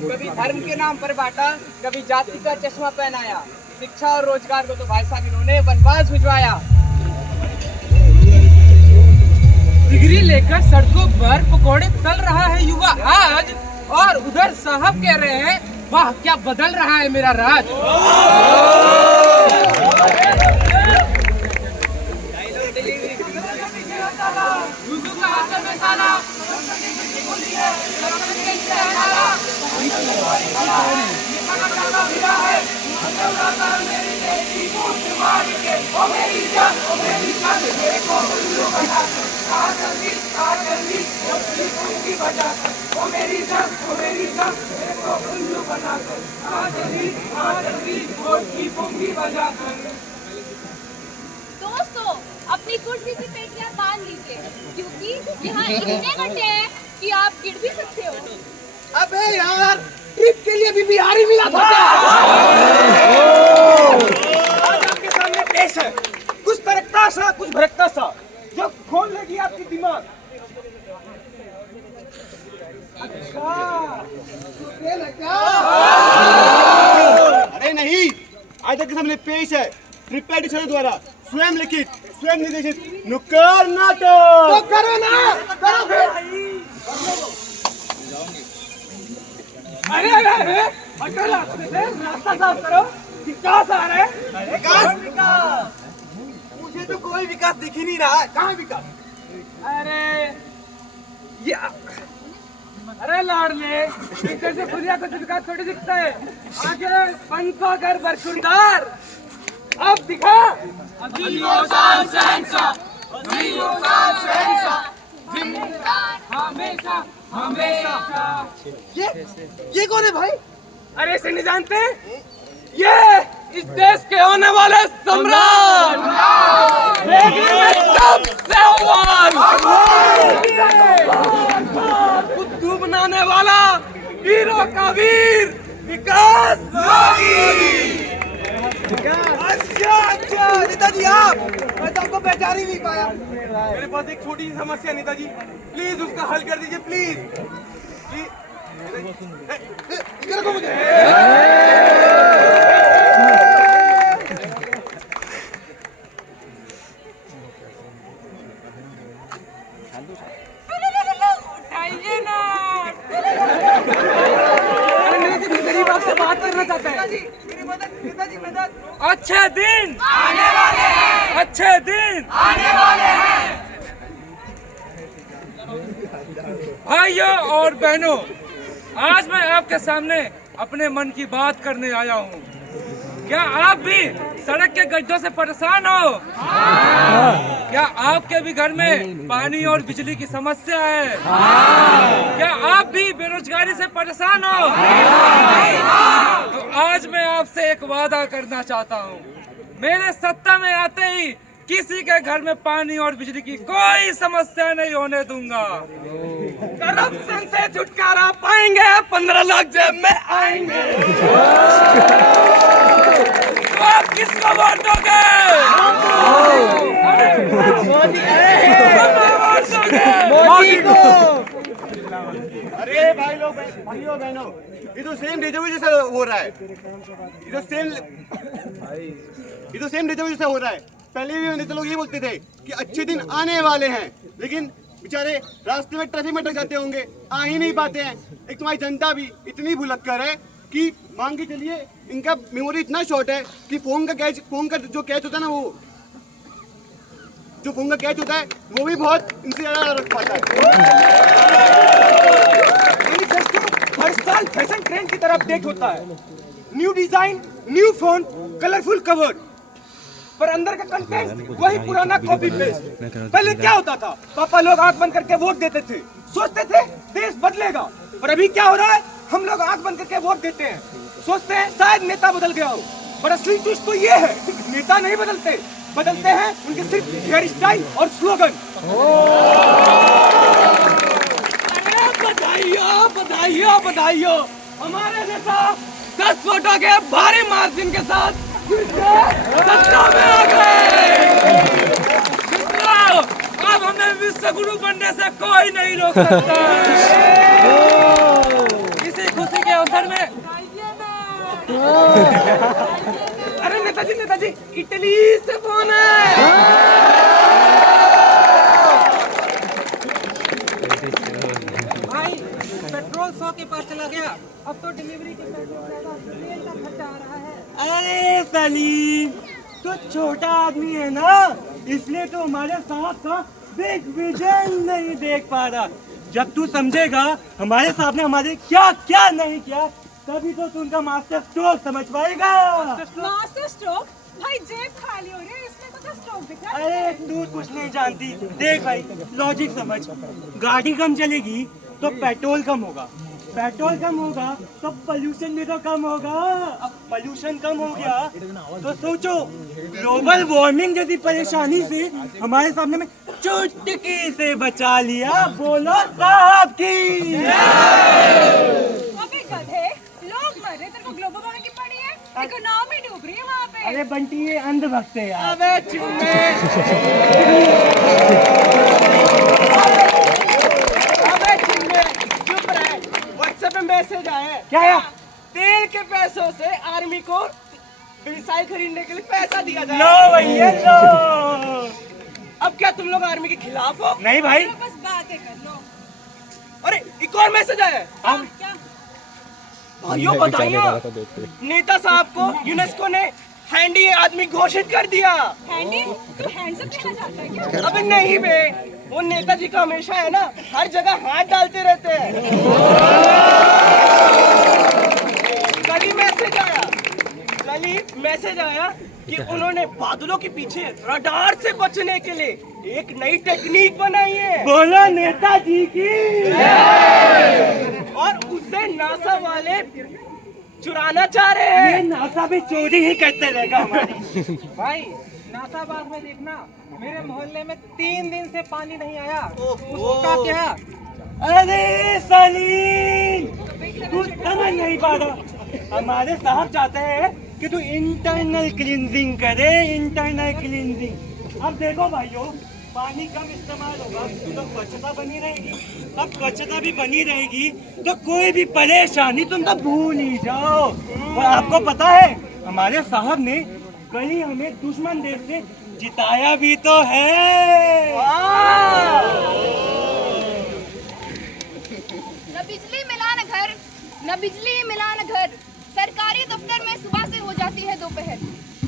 कभी धर्म के नाम पर बांटा, कभी जाति का चश्मा पहनाया। शिक्षा और रोजगार को तो भाई साहब इन्होंने वनवास भिजवाया। डिग्री लेकर सड़कों पर पकोड़े तल रहा है युवा आज, और उधर साहब कह रहे हैं वाह क्या बदल रहा है मेरा राज। दोस्तों, अपनी कुर्सी की पेटियां बांध लीजिए, क्योंकि यहाँ इतने गड्ढे हैं कि आप गिर भी सकते हो। अबे यार, ट्रिप के लिए भी बिहारी मिला था क्या? आज आपके सामने केस है, कुछ तरकता सा कुछ भड़कता सा, जो खोल लेगी आपकी दिमाग। अरे नहीं, आज आपके सामने पेश है ट्रिपल एडिशन द्वारा स्वयं लिखित स्वयं निर्देशित नुक्कड़ नाटक। तो करो ना, करो फिर। अरे अरे अरे, हटो रास्ते से, रास्ता साफ करो। विकास आ रहा है। विकास, विकास। मुझे तो कोई विकास दिख ही नहीं रहा है। कहाँ है विकास? अरे ये, अरे लाडले, इधर से खुदिया को विकास थोड़ी दिखता है। आगे पंखा कर बरखुरदार, अब दिखा। हमेशा हमेशा। ये कौन है भाई? अरे इसे नहीं जानते? ये इस देश के होने वाले सम्राट, देखने में सबसे अव्वल, बुद्धू बनाने वाला वीरों का वीर विकास योगी। अच्छा अच्छा, नेताजी आप? मैं तो आपको पहचान ही नहीं पाया। मेरे पास एक छोटी सी समस्या नेताजी, प्लीज उसका हल कर दीजिए प्लीज। इधर को मुझे। उठाइए ना। अरे नेताजी गरीब आपसे बात करना चाहते हैं। मेरी मदद, नेताजी मदद। अच्छे दिन आने वाले हैं, अच्छे दिन आने वाले हैं। भाइयों और बहनों, आज मैं आपके सामने अपने मन की बात करने आया हूँ। क्या आप भी सड़क के गड्ढों से परेशान हो? क्या आपके भी घर में पानी और बिजली की समस्या है? क्या आप भी बेरोजगारी से परेशान हो? तो आज मैं आपसे एक वादा करना चाहता हूँ, मेरे सत्ता में आते ही किसी के घर में पानी और बिजली की कोई समस्या नहीं होने दूंगा। करप्शन से छुटकारा पाएंगे, 15 लाख जेब में आएंगे। तो आप किसको वोट दोगे? मोदी को। अरे भाई लोग, भाइयों बहनों, ये तो सेम डेजर्ट जैसा हो रहा है। ये तो सेम डेजर्ट जैसा हो रहा है। पहले भी नेता लोग ये बोलते थे कि अच्छे दिन आने वाले हैं, लेकिन बेचारे रास्ते में ट्रैफिक में अटक जाते होंगे, आ ही नहीं पाते हैं। एक तुम्हारी जनता भी इतनी भुलक्कर है कि मान के चलिए इनका मेमोरी इतना शॉर्ट है कि फोन का जो कैच होता है ना, जो फोन का कैच होता है वो भी बहुत इनसे ज्यादा रख पाता है। हर साल फैशन ट्रेंड की तरफ अपडेट होता है। New design, new phone, colourful cover, पर अंदर का कंटेंट वही पुराना कॉपी पेस्ट। पहले क्या होता था? पापा लोग आंख बंद करके वोट देते थे, सोचते थे देश बदलेगा। पर अभी क्या हो रहा है? हम लोग आंख बंद करके वोट देते हैं, सोचते हैं शायद नेता बदल गया हो। पर असली ट्विस्ट तो ये है, नेता नहीं बदलते, बदलते हैं उनके सिर्फ हेयर स्टाइल और स्लोगन। बधाइयों बधाइयों बधाइयों, हमारे नेता 10 वोटों के भारी मार्जिन के साथ सत्ता में आ गए। अब हमें विश्व गुरु बनने से कोई नहीं रोक सकता। इसी खुशी के अवसर में अरे नेताजी इटली से फोन है। भाई पेट्रोल 100 के पास चला गया। अब तो डिलीवरी के पेट्रोल ज्यादा तेल का खर्चा आ रहा है। अरे सलीम, तो छोटा आदमी है ना, इसलिए तो हमारे साथ का बिग विजन नहीं देख पा रहा। जब तू समझेगा हमारे साहब ने हमारे क्या क्या नहीं किया, तभी तो तू उनका मास्टर स्ट्रोक समझ पाएगा। Master stroke? भाई जेब खाली हो रही है, इसमें तो स्ट्रोक दिख रहा है। अरे तू कुछ नहीं जानती। देख भाई, लॉजिक समझ। गाड़ी कम चलेगी तो पेट्रोल कम होगा, पेट्रोल कम होगा तो पोल्यूशन भी तो कम होगा। अब पोल्यूशन कम हो गया तो सोचो, ग्लोबल वार्मिंग जैसी परेशानी से हमारे सामने में चुटकी से बचा लिया। बोलो साहब की। अबे गधे, लोग मर रहे, तेरे को ग्लोबल वार्मिंग की पड़ी है? इकोनॉमी डूब रही है वहाँ पे। अरे बंटी, ये अंधभक्त है यार। अबे चुम्मे, चुप रहे। व्हाट्सएप पे मैसेज आया है। क्या यार? तेल के पैसों से आर्मी को मिसाइल खरीदने के लिए पैसा दिया जाए। लो भैया लो। अब क्या तुम लोग आर्मी के खिलाफ हो? नहीं भाई। चलो बस बातें कर लो। अरे एक और मैसेज आया है। क्या? भाइयों बताइए, नेता साहब को यूनेस्को ने हैंडी आदमी घोषित कर दिया। हैंडी? तू हैंडसम कहना चाहता है क्या? अबे नहीं बे, वो नेताजी का हमेशा है ना, हर जगह हाथ डालते रहते हैं। कल ही मैसेज आया कि उन्होंने बादलों के पीछे रडार से बचने के लिए एक नई टेक्निक बनाई है। बोलो नेताजी की। और उसे नासा वाले चुराना चाह रहे हैं। ये नासा भी चोरी ही करते रहेगा हमारी। भाई नासाबाद में देखना, मेरे मोहल्ले में 3 दिन से पानी नहीं आया। उसका क्या? अरे सलीम, तू समझ नहीं पा रहा। हमारे साहब चाहते हैं कि तू इंटरनल क्लींजिंग करे, इंटरनल क्लींजिंग। अब देखो भाइयों, पानी कम इस्तेमाल होगा तो स्वच्छता बनी रहेगी। अब स्वच्छता भी बनी रहेगी तो कोई भी परेशानी तुम तो भूल ही जाओ। और आपको पता है, हमारे साहब ने कल ही हमें दुश्मन देश से जिताया भी तो है। न बिजली मिला न घर, न बिजली मिला न घर, सरकारी दफ्तर में सुबह से हो जाती है दोपहर।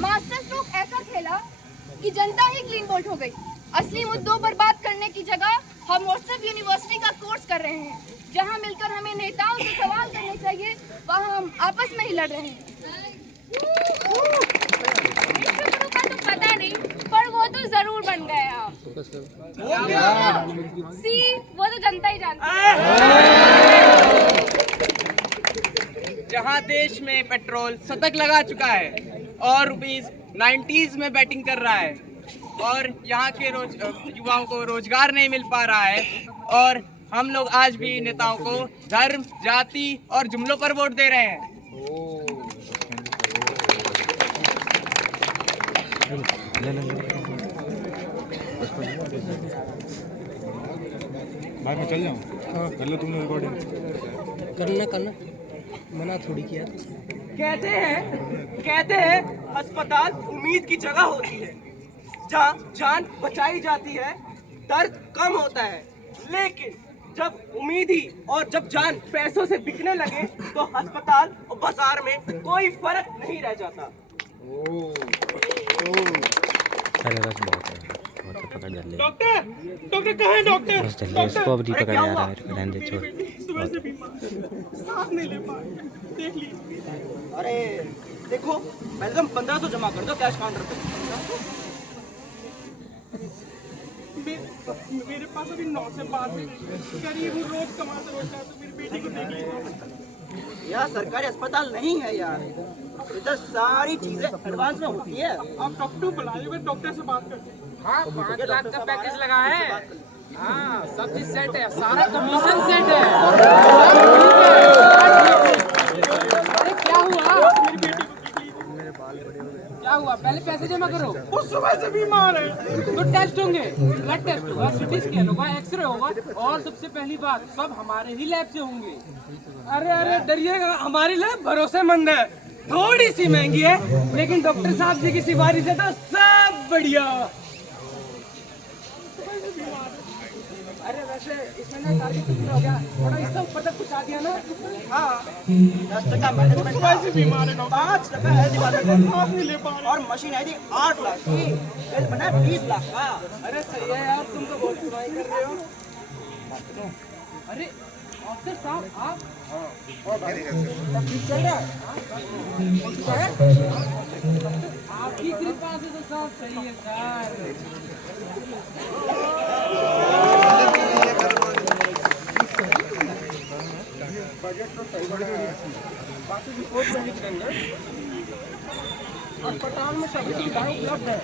मास्टर स्ट्रोक ऐसा खेला कि जनता ही क्लीन बोल्ट हो गई। असली मुद्दों पर बात करने की जगह हम व्हाट्सएप यूनिवर्सिटी का कोर्स कर रहे हैं, जहां मिलकर हमें नेताओं से सवाल करने चाहिए, वहां हम आपस में ही लड़ रहे हैं। का तो पता नहीं, पर वो तो जरूर बन गया। सी, वो तो जनता ही जानती है। जहां देश में पेट्रोल शतक लगा चुका है और ₹90s में बैटिंग कर रहा है, और यहाँ के युवाओं को रोजगार नहीं मिल पा रहा है, और हम लोग आज भी नेताओं को धर्म, जाति और जुमलों पर वोट दे रहे हैं। भाई मैं चल जाऊँ? कर लो तुमने रिकॉर्डिंग। करना मना थोड़ी किया। कहते हैं अस्पताल उम्मीद की जगह होती है, जहाँ जान बचाई जाती है, दर्द कम होता है। लेकिन जब उम्मीद ही और जब जान पैसों से बिकने लगे तो अस्पताल और बाजार में कोई फर्क नहीं रह जाता। अरे बस बहुत है, बहुत पकड़ कर ले। डॉक्टर कहाँ है डॉक्टर? बस चल इसको अब नहीं पकड़ जा रहा है, रहने दे, छोड़। सांस नहीं ले पा रहे, देख लीजिए। अरे देखो, पहले तुम 1500 जमा कर दो कैश काउंटर पे। मेरे पास अभी 9 से 12 गरीब हूँ, रोज कमाता रोजगार, तो मेरी बेटी को देख लीजिए। यार सरकारी अस्पताल नहीं है यार, इधर सारी चीजें एडवांस में होती है। आप डॉक्टर बुलाइए, डॉक्टर से बात करते हैं। हाँ, 5 लाख का पैकेज लगा है। हाँ, सब चीज सेट है, सारा कमीशन सेट है। अरे क्या हुआ? क्या हुआ? पहले पैसे जमा करो। वो सुबह से बीमार है। तो टेस्ट होंगे, ब्लड टेस्ट होगा, सीटी स्कैन होगा, एक्सरे होगा, और सबसे पहली बात, सब हमारे ही लैब से होंगे। अरे अरे डरिएगा, हमारी लैब भरोसेमंद है। थोड़ी सी महंगी है लेकिन डॉक्टर साहब जी की सिफारिश है तो सब बढ़िया। अरे वैसे इसमें ना टारगेट कितना हो गया, थोड़ा इससे ऊपर तक पहुंचा दिया ना। हाँ 10% मैनेजमेंट का, 5% है डिपार्टमेंट और मशीन है थी 8 लाख की, बिल बना 20 लाख का। अरे सही है यार, तुम तो बहुत बुराई कर रहे हो। अरे ऑफिसर साहब आप चल रहा है आपकी कृपा से तो सब सही है सर। अस्पताल में सभी सुविधाएं उपलब्ध है।